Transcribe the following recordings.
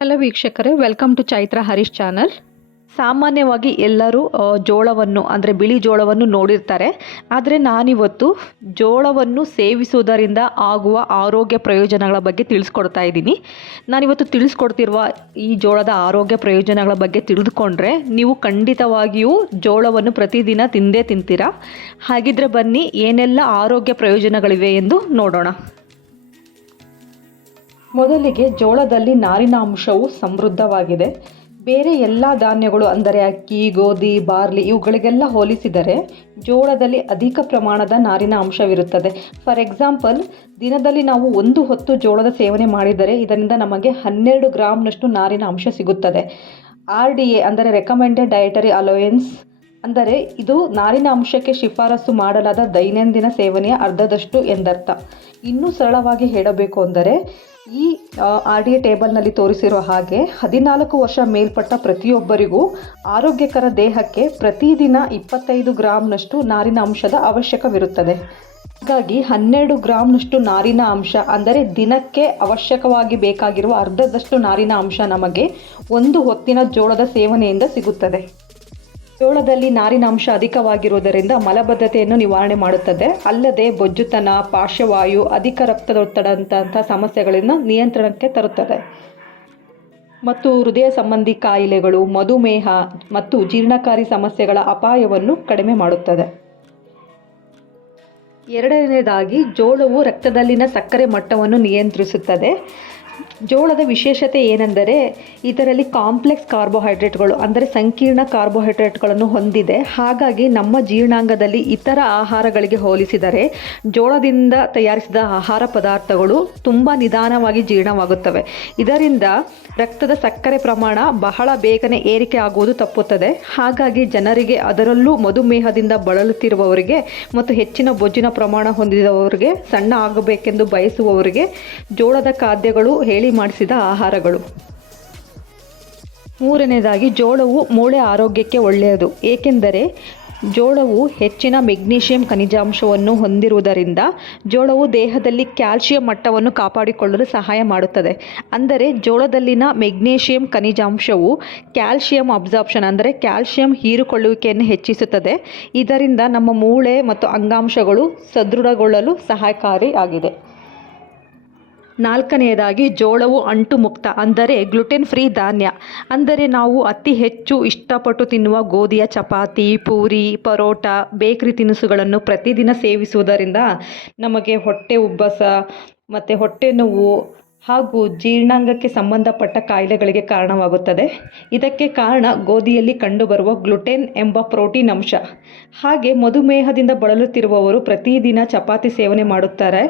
Hello ವೀಕ್ಷಕರೇ, welcome to Chaitra Harish channel. ಸಾಮಾನ್ಯವಾಗಿ ಎಲ್ಲರೂ ಜೋಳವನ್ನು ಅಂದರೆ ಬಿಳಿ ಜೋಳವನ್ನು ನೋಡಿರ್ತಾರೆ. ಆದರೆ ನಾನಿವತ್ತು ಜೋಳವನ್ನು ಸೇವಿಸುವುದರಿಂದ ಆಗುವ ಆರೋಗ್ಯ ಪ್ರಯೋಜನಗಳ ಬಗ್ಗೆ ತಿಳಿಸ್ಕೊಡ್ತಾ ಇದ್ದೀನಿ. ನಾನಿವತ್ತು ತಿಳಿಸ್ಕೊಡ್ತಿರುವ ಈ ಜೋಳದ ಆರೋಗ್ಯ ಪ್ರಯೋಜನಗಳ ಬಗ್ಗೆ ತಿಳಿದುಕೊಂಡ್ರೆ ನೀವು ಖಂಡಿತವಾಗಿಯೂ ಜೋಳವನ್ನು ಪ್ರತಿದಿನ ತಿಂದೇ ತಿಂತೀರಾ. ಹಾಗಿದ್ರೆ ಬನ್ನಿ ಏನೆಲ್ಲ ಆರೋಗ್ಯ ಪ್ರಯೋಜನಗಳಿವೆ ಎಂದು ನೋಡೋಣ. ಮೊದಲಿಗೆ ಜೋಳದಲ್ಲಿ ನಾರಿನ ಅಂಶವು ಸಮೃದ್ಧವಾಗಿದೆ. ಬೇರೆ ಎಲ್ಲ ಧಾನ್ಯಗಳು ಅಂದರೆ ಅಕ್ಕಿ, ಗೋಧಿ, ಬಾರ್ಲಿ ಇವುಗಳಿಗೆಲ್ಲ ಹೋಲಿಸಿದರೆ ಜೋಳದಲ್ಲಿ ಅಧಿಕ ಪ್ರಮಾಣದ ನಾರಿನ ಅಂಶವಿರುತ್ತದೆ. ಫಾರ್ ಎಕ್ಸಾಂಪಲ್, ದಿನದಲ್ಲಿ ನಾವು 1 ಹೊತ್ತು ಜೋಳದ ಸೇವನೆ ಮಾಡಿದರೆ ಇದರಿಂದ ನಮಗೆ 12 ಗ್ರಾಮ್ನಷ್ಟು ನಾರಿನ ಅಂಶ ಸಿಗುತ್ತದೆ. RDA ಅಂದರೆ ರೆಕಮೆಂಡೆಡ್ ಡಯಟರಿ ಅಲೋಯೆನ್ಸ್ ಅಂದರೆ ಇದು ನಾರಿನ ಅಂಶಕ್ಕೆ ಶಿಫಾರಸು ಮಾಡಲಾದ ದೈನಂದಿನ ಸೇವನೆಯ ಅರ್ಧದಷ್ಟು ಎಂದರ್ಥ. ಇನ್ನೂ ಸರಳವಾಗಿ ಹೇಳಬೇಕು ಅಂದರೆ ಈ RDA ಟೇಬಲ್ನಲ್ಲಿ ತೋರಿಸಿರೋ ಹಾಗೆ 14 ವರ್ಷ ಮೇಲ್ಪಟ್ಟ ಪ್ರತಿಯೊಬ್ಬರಿಗೂ ಆರೋಗ್ಯಕರ ದೇಹಕ್ಕೆ ಪ್ರತಿದಿನ 25 ಗ್ರಾಮ್ನಷ್ಟು ನಾರಿನ ಅಂಶದ ಅವಶ್ಯಕವಿರುತ್ತದೆ. ಹಾಗಾಗಿ 12 ಗ್ರಾಮ್ನಷ್ಟು ನಾರಿನ ಅಂಶ ಅಂದರೆ ದಿನಕ್ಕೆ ಅವಶ್ಯಕವಾಗಿ ಬೇಕಾಗಿರುವ ಅರ್ಧದಷ್ಟು ನಾರಿನ ಅಂಶ ನಮಗೆ 1 ಹೊತ್ತಿನ ಜೋಳದ ಸೇವನೆಯಿಂದ ಸಿಗುತ್ತದೆ. ಜೋಳದಲ್ಲಿ ನಾರಿನ ಅಂಶ ಅಧಿಕವಾಗಿರುವುದರಿಂದ ಮಲಬದ್ಧತೆಯನ್ನು ನಿವಾರಣೆ ಮಾಡುತ್ತದೆ. ಅಲ್ಲದೆ ಬೊಜ್ಜುತನ, ಪಾರ್ಶ್ವವಾಯು, ಅಧಿಕ ರಕ್ತದೊತ್ತಡದಂತಹ ಸಮಸ್ಯೆಗಳನ್ನು ನಿಯಂತ್ರಣಕ್ಕೆ ತರುತ್ತದೆ ಮತ್ತು ಹೃದಯ ಸಂಬಂಧಿ ಕಾಯಿಲೆಗಳು, ಮಧುಮೇಹ ಮತ್ತು ಜೀರ್ಣಕಾರಿ ಸಮಸ್ಯೆಗಳ ಅಪಾಯವನ್ನು ಕಡಿಮೆ ಮಾಡುತ್ತದೆ. ಎರಡನೆಯದಾಗಿ ಜೋಳವು ರಕ್ತದಲ್ಲಿನ ಸಕ್ಕರೆ ಮಟ್ಟವನ್ನು ನಿಯಂತ್ರಿಸುತ್ತದೆ. ಜೋಳದ ವಿಶೇಷತೆ ಏನೆಂದರೆ ಇದರಲ್ಲಿ ಕಾಂಪ್ಲೆಕ್ಸ್ ಕಾರ್ಬೋಹೈಡ್ರೇಟ್ಗಳು ಅಂದರೆ ಸಂಕೀರ್ಣ ಕಾರ್ಬೋಹೈಡ್ರೇಟ್ಗಳನ್ನು ಹೊಂದಿದೆ. ಹಾಗಾಗಿ ನಮ್ಮ ಜೀರ್ಣಾಂಗದಲ್ಲಿ ಇತರ ಆಹಾರಗಳಿಗೆ ಹೋಲಿಸಿದರೆ ಜೋಳದಿಂದ ತಯಾರಿಸಿದ ಆಹಾರ ಪದಾರ್ಥಗಳು ತುಂಬ ನಿಧಾನವಾಗಿ ಜೀರ್ಣವಾಗುತ್ತವೆ. ಇದರಿಂದ ರಕ್ತದ ಸಕ್ಕರೆ ಪ್ರಮಾಣ ಬಹಳ ಬೇಗನೆ ಏರಿಕೆ ಆಗುವುದು ತಪ್ಪುತ್ತದೆ. ಹಾಗಾಗಿ ಜನರಿಗೆ, ಅದರಲ್ಲೂ ಮಧುಮೇಹದಿಂದ ಬಳಲುತ್ತಿರುವವರಿಗೆ ಮತ್ತು ಹೆಚ್ಚಿನ ಬೊಜ್ಜಿನ ಪ್ರಮಾಣ ಹೊಂದಿದವರಿಗೆ, ಸಣ್ಣ ಆಗಬೇಕೆಂದು ಬಯಸುವವರಿಗೆ ಜೋಳದ ಖಾದ್ಯಗಳು ಹೇಳಿ ಮಾಡಿಸಿದ ಆಹಾರಗಳು. ಮೂರನೇದಾಗಿ ಜೋಳವು ಮೂಳೆ ಆರೋಗ್ಯಕ್ಕೆ ಒಳ್ಳೆಯದು. ಏಕೆಂದರೆ ಜೋಳವು ಹೆಚ್ಚಿನ ಮೆಗ್ನೀಷಿಯಂ ಖನಿಜಾಂಶವನ್ನು ಹೊಂದಿರುವುದರಿಂದ ಜೋಳವು ದೇಹದಲ್ಲಿ ಕ್ಯಾಲ್ಸಿಯಂ ಮಟ್ಟವನ್ನು ಕಾಪಾಡಿಕೊಳ್ಳಲು ಸಹಾಯ ಮಾಡುತ್ತದೆ. ಅಂದರೆ ಜೋಳದಲ್ಲಿನ ಮೆಗ್ನೀಷಿಯಂ ಖನಿಜಾಂಶವು ಕ್ಯಾಲ್ಸಿಯಂ ಅಬ್ಸಾರ್ಪ್ಷನ್ ಅಂದರೆ ಕ್ಯಾಲ್ಸಿಯಂ ಹೀರಿಕೊಳ್ಳುವಿಕೆಯನ್ನು ಹೆಚ್ಚಿಸುತ್ತದೆ. ಇದರಿಂದ ನಮ್ಮ ಮೂಳೆ ಮತ್ತು ಅಂಗಾಂಶಗಳು ಸದೃಢಗೊಳ್ಳಲು ಸಹಾಯಕಾರಿಯಾಗಿದೆ. ನಾಲ್ಕನೆಯದಾಗಿ ಜೋಳವು ಅಂಟು ಮುಕ್ತ ಅಂದರೆ ಗ್ಲುಟೆನ್ ಫ್ರೀ ಧಾನ್ಯ. ಅಂದರೆ ನಾವು ಅತಿ ಹೆಚ್ಚು ಇಷ್ಟಪಟ್ಟು ತಿನ್ನುವ ಗೋಧಿಯ ಚಪಾತಿ, ಪೂರಿ, ಪರೋಟ, ಬೇಕರಿ ತಿನಿಸುಗಳನ್ನು ಪ್ರತಿದಿನ ಸೇವಿಸುವುದರಿಂದ ನಮಗೆ ಹೊಟ್ಟೆ ಉಬ್ಬಸ ಮತ್ತು ಹೊಟ್ಟೆ ನೋವು ಹಾಗೂ ಜೀರ್ಣಾಂಗಕ್ಕೆ ಸಂಬಂಧಪಟ್ಟ ಕಾಯಿಲೆಗಳಿಗೆ ಕಾರಣವಾಗುತ್ತದೆ. ಇದಕ್ಕೆ ಕಾರಣ ಗೋಧಿಯಲ್ಲಿ ಕಂಡುಬರುವ ಗ್ಲುಟೆನ್ ಎಂಬ ಪ್ರೋಟೀನ್ ಅಂಶ. ಹಾಗೆ ಮಧುಮೇಹದಿಂದ ಬಳಲುತ್ತಿರುವವರು ಪ್ರತಿದಿನ ಚಪಾತಿ ಸೇವನೆ ಮಾಡುತ್ತಾರೆ.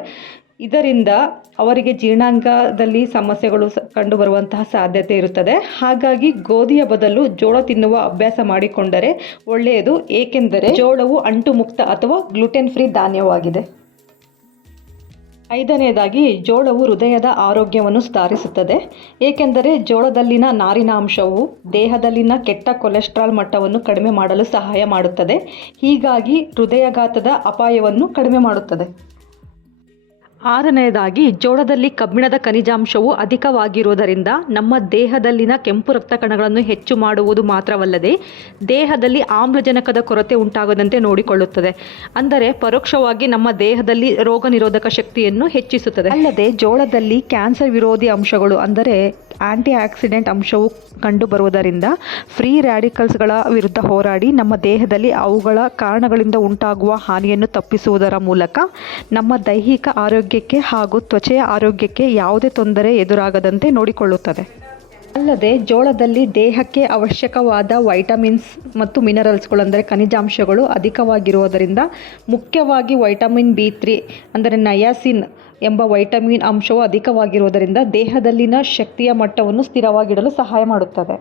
ಇದರಿಂದ ಅವರಿಗೆ ಜೀರ್ಣಾಂಗದಲ್ಲಿ ಸಮಸ್ಯೆಗಳು ಕಂಡುಬರುವಂತಹ ಸಾಧ್ಯತೆ ಇರುತ್ತದೆ. ಹಾಗಾಗಿ ಗೋಧಿಯ ಬದಲು ಜೋಳ ತಿನ್ನುವ ಅಭ್ಯಾಸ ಮಾಡಿಕೊಂಡರೆ ಒಳ್ಳೆಯದು. ಏಕೆಂದರೆ ಜೋಳವು ಅಂಟು ಮುಕ್ತ ಅಥವಾ ಗ್ಲುಟೆನ್ ಫ್ರೀ ಧಾನ್ಯವಾಗಿದೆ. ಐದನೆಯದಾಗಿ ಜೋಳವು ಹೃದಯದ ಆರೋಗ್ಯವನ್ನು ಸುಧಾರಿಸುತ್ತದೆ. ಏಕೆಂದರೆ ಜೋಳದಲ್ಲಿನ ನಾರಿನ ಅಂಶವು ದೇಹದಲ್ಲಿನ ಕೆಟ್ಟ ಕೊಲೆಸ್ಟ್ರಾಲ್ ಮಟ್ಟವನ್ನು ಕಡಿಮೆ ಮಾಡಲು ಸಹಾಯ ಮಾಡುತ್ತದೆ. ಹೀಗಾಗಿ ಹೃದಯಾಘಾತದ ಅಪಾಯವನ್ನು ಕಡಿಮೆ ಮಾಡುತ್ತದೆ. ಆರನೆಯದಾಗಿ ಜೋಳದಲ್ಲಿ ಕಬ್ಬಿಣದ ಖನಿಜಾಂಶವು ಅಧಿಕವಾಗಿರುವುದರಿಂದ ನಮ್ಮ ದೇಹದಲ್ಲಿನ ಕೆಂಪು ರಕ್ತ ಕಣಗಳನ್ನು ಹೆಚ್ಚು ಮಾಡುವುದು ಮಾತ್ರವಲ್ಲದೆ ದೇಹದಲ್ಲಿ ಆಮ್ಲಜನಕದ ಕೊರತೆ ಉಂಟಾಗದಂತೆ ನೋಡಿಕೊಳ್ಳುತ್ತದೆ. ಅಂದರೆ ಪರೋಕ್ಷವಾಗಿ ನಮ್ಮ ದೇಹದಲ್ಲಿ ರೋಗ ನಿರೋಧಕ ಶಕ್ತಿಯನ್ನು ಹೆಚ್ಚಿಸುತ್ತದೆ. ಅಲ್ಲದೆ ಜೋಳದಲ್ಲಿ ಕ್ಯಾನ್ಸರ್ ವಿರೋಧಿ ಅಂಶಗಳು ಅಂದರೆ ಆಂಟಿ ಆಕ್ಸಿಡೆಂಟ್ ಅಂಶವು ಕಂಡುಬರುವುದರಿಂದ ಫ್ರೀ ರ್ಯಾಡಿಕಲ್ಸ್ಗಳ ವಿರುದ್ಧ ಹೋರಾಡಿ ನಮ್ಮ ದೇಹದಲ್ಲಿ ಅವುಗಳ ಕಾರಣಗಳಿಂದ ಉಂಟಾಗುವ ಹಾನಿಯನ್ನು ತಪ್ಪಿಸುವುದರ ಮೂಲಕ ನಮ್ಮ ದೈಹಿಕ ಆರೋಗ್ಯಕ್ಕೆ ಹಾಗೂ ತ್ವಚೆಯ ಆರೋಗ್ಯಕ್ಕೆ ಯಾವುದೇ ತೊಂದರೆ ಎದುರಾಗದಂತೆ ನೋಡಿಕೊಳ್ಳುತ್ತದೆ. ಅಲ್ಲದೆ ಜೋಳದಲ್ಲಿ ದೇಹಕ್ಕೆ ಅವಶ್ಯಕವಾದ ವೈಟಮಿನ್ಸ್ ಮತ್ತು ಮಿನರಲ್ಸ್ಗಳು ಅಂದರೆ ಖನಿಜಾಂಶಗಳು ಅಧಿಕವಾಗಿರುವುದರಿಂದ, ಮುಖ್ಯವಾಗಿ ವೈಟಮಿನ್ B3 ಅಂದರೆ ನಯಾಸಿನ್ ಎಂಬ ವೈಟಮಿನ್ ಅಂಶವು ಅಧಿಕವಾಗಿರುವುದರಿಂದ ದೇಹದಲ್ಲಿನ ಶಕ್ತಿಯ ಮಟ್ಟವನ್ನು ಸ್ಥಿರವಾಗಿಡಲು ಸಹಾಯ ಮಾಡುತ್ತದೆ.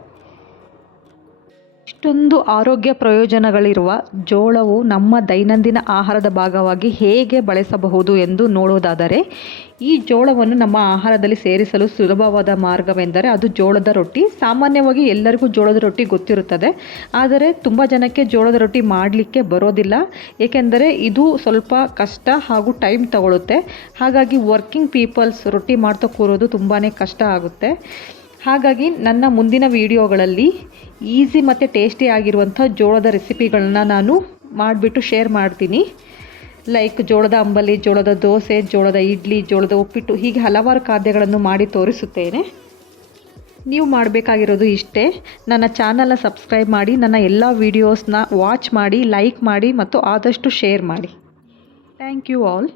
ಇಷ್ಟೊಂದು ಆರೋಗ್ಯ ಪ್ರಯೋಜನಗಳಿರುವ ಜೋಳವು ನಮ್ಮ ದೈನಂದಿನ ಆಹಾರದ ಭಾಗವಾಗಿ ಹೇಗೆ ಬಳಸಬಹುದು ಎಂದು ನೋಡುವುದಾದರೆ, ಈ ಜೋಳವನ್ನು ನಮ್ಮ ಆಹಾರದಲ್ಲಿ ಸೇರಿಸಲು ಸುಲಭವಾದ ಮಾರ್ಗವೆಂದರೆ ಅದು ಜೋಳದ ರೊಟ್ಟಿ. ಸಾಮಾನ್ಯವಾಗಿ ಎಲ್ಲರಿಗೂ ಜೋಳದ ರೊಟ್ಟಿ ಗೊತ್ತಿರುತ್ತದೆ. ಆದರೆ ತುಂಬ ಜನಕ್ಕೆ ಜೋಳದ ರೊಟ್ಟಿ ಮಾಡಲಿಕ್ಕೆ ಬರೋದಿಲ್ಲ. ಏಕೆಂದರೆ ಇದು ಸ್ವಲ್ಪ ಕಷ್ಟ ಹಾಗೂ ಟೈಮ್ ತಗೊಳ್ಳುತ್ತೆ. ಹಾಗಾಗಿ ವರ್ಕಿಂಗ್ ಪೀಪಲ್ಸ್ ರೊಟ್ಟಿ ಮಾಡ್ತಾ ಕೂರೋದು ತುಂಬಾ ಕಷ್ಟ ಆಗುತ್ತೆ. ಹಾಗಾಗಿ ನನ್ನ ಮುಂದಿನ ವಿಡಿಯೋಗಳಲ್ಲಿ ಈಸಿ ಮತ್ತು ಟೇಸ್ಟಿ ಆಗಿರುವಂಥ ಜೋಳದ ರೆಸಿಪಿಗಳನ್ನ ನಾನು ಮಾಡಿಬಿಟ್ಟು ಶೇರ್ ಮಾಡ್ತೀನಿ. ಲೈಕ್ ಜೋಳದ ಅಂಬಲಿ, ಜೋಳದ ದೋಸೆ, ಜೋಳದ ಇಡ್ಲಿ, ಜೋಳದ ಉಪ್ಪಿಟ್ಟು, ಹೀಗೆ ಹಲವಾರು ಖಾದ್ಯಗಳನ್ನು ಮಾಡಿ ತೋರಿಸುತ್ತೇನೆ. ನೀವು ಮಾಡಬೇಕಾಗಿರೋದು ಇಷ್ಟೇ, ನನ್ನ ಚಾನಲ್ನ ಸಬ್ಸ್ಕ್ರೈಬ್ ಮಾಡಿ, ನನ್ನ ಎಲ್ಲ ವೀಡಿಯೋಸ್ನ ವಾಚ್ ಮಾಡಿ, ಲೈಕ್ ಮಾಡಿ ಮತ್ತು ಆದಷ್ಟು ಶೇರ್ ಮಾಡಿ. Thank you all.